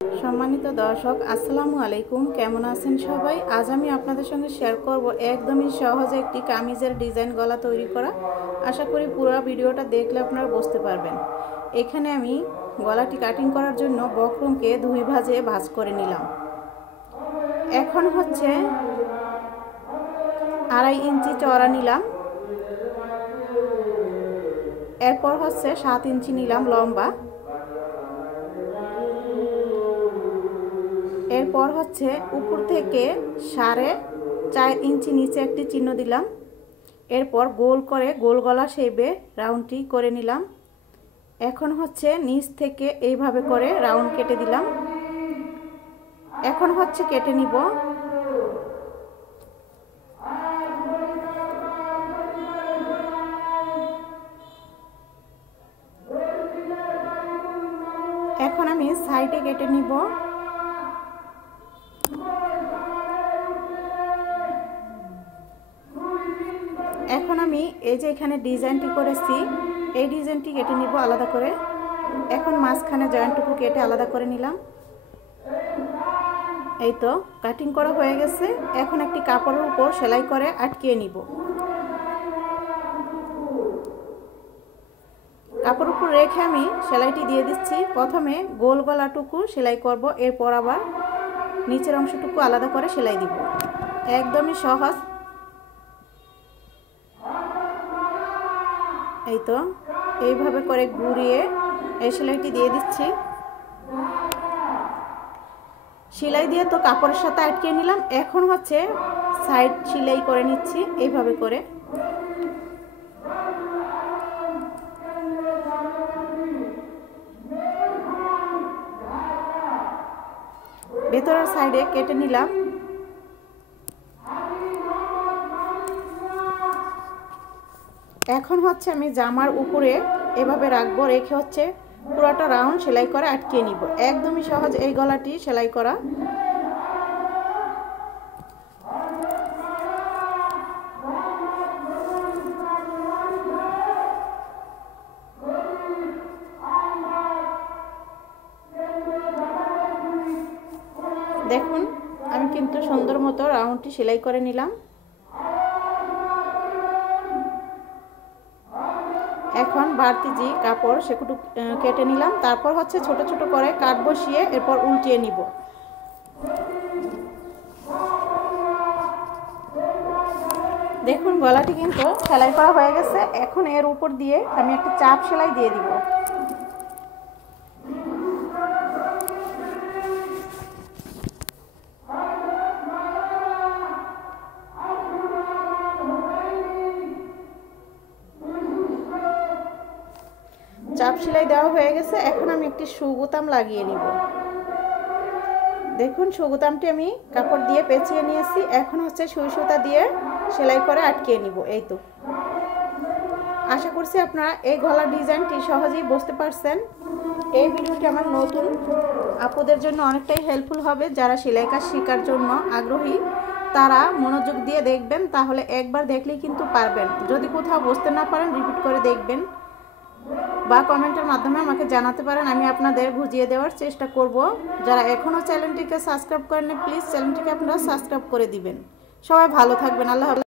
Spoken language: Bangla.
সম্মানিত দর্শক আসসালামু আলাইকুম, কেমন আছেন সবাই? আজ আমি আপনাদের সঙ্গে শেয়ার করব একদমই সহজে একটি কামিজের ডিজাইন গলা তৈরি করা। আশা করি পুরো ভিডিওটা দেখলে আপনারা বুঝতে পারবেন। এখানে আমি গলাটি কাটিং করার জন্য বক্রমকে দুই ভাঁজে ভাঁজ করে নিলাম। এখন হচ্ছে 2.5 ইঞ্চি চওড়া নিলাম, এরপর হচ্ছে 7 ইঞ্চি নিলাম লম্বা, এরপর হচ্ছে উপর থেকে 4.5 ইঞ্চি নিচে একটি চিহ্ন দিলাম। এরপর গোল করে গোল গলা শেপে রাউন্ডটি করে নিলাম। এখন হচ্ছে নিচ থেকে এইভাবে করে রাউন্ড কেটে দিলাম। এখন হচ্ছে কেটে নিব। এখন আমি সাইডে কেটে নিব। এখন আমি এই যে এখানে ডিজাইনটি করেছি, এই ডিজাইনটি কেটে নিব আলাদা করে। এখন মাঝখানে জয়েন্টটুকু কেটে আলাদা করে নিলাম। এই তো কাটিং করা হয়ে গেছে। এখন একটি কাপড়ের উপর সেলাই করে আটকিয়ে নিব। কাপড়ের উপর রেখে আমি সেলাইটি দিয়ে দিচ্ছি। প্রথমে গোল গলাটুকু সেলাই করব, এরপর আবার নিচের অংশটুকু আলাদা করে সেলাই দিব। একদমই সহজ। এই তো এইভাবে করে ঘুরিয়ে এই সেলাইটি দিয়ে দিচ্ছি। সেলাই দিয়ে তো কাপড়ের সাথে আটকিয়ে নিলাম। এখন হচ্ছে সাইড সেলাই করে নিচ্ছি এইভাবে করে। ভেতরের সাইডে কেটে নিলাম। এখন হচ্ছে আমি জামার উপরে এভাবে রাখবো, রেখে হচ্ছে পুরোটা রাউন্ড সেলাই করে আটকিয়ে নিব। একদমই সহজ এই গলাটি সেলাই করা। দেখুন আমি কিন্তু সুন্দর মতো রাউন্ডটি সেলাই করে নিলাম। এখন বাড়তি যে কাপড় সেটুকু কেটে নিলাম। তারপর হচ্ছে ছোট ছোট করে কাট বসিয়ে এরপর উল্টিয়ে নিব। দেখুন গলাটি কিন্তু সেলাই করা হয়ে গেছে। এখন এর উপর দিয়ে আমি একটা চাপ সেলাই দিয়ে দিব। চাপ সেলাই দেওয়া হয়ে গেছে। এখন আমি একটি সুবোতাম লাগিয়ে নিব। দেখুন সুবোতামটি আমি কাপড় দিয়ে পেঁচিয়ে নিয়েছি। এখন হচ্ছে সুই সুতা দিয়ে সেলাই করে আটকিয়ে নিব। এই তো আশা করছি আপনারা এই গলার ডিজাইনটি সহজেই বুঝতে পারছেন। এই ভিডিওটি আমার নতুন আপুদের জন্য অনেকটাই হেল্পফুল হবে। যারা সেলাই কাজ শেখার জন্য আগ্রহী তারা মনোযোগ দিয়ে দেখবেন, তাহলে একবার দেখলেই কিন্তু পারবেন। যদি কোথাও বুঝতে না পারেন রিপিট করে দেখবেন বা কমেন্টের মাধ্যমে আমাকে জানাতে পারেন, আমি আপনাদের বুঝিয়ে দেওয়ার চেষ্টা করব। যারা এখনও চ্যানেলটিকে সাবস্ক্রাইব করেননি প্লিজ চ্যানেলটিকে আপনারা সাবস্ক্রাইব করে দিবেন। সবাই ভালো থাকবেন। আল্লাহ হাফেজ।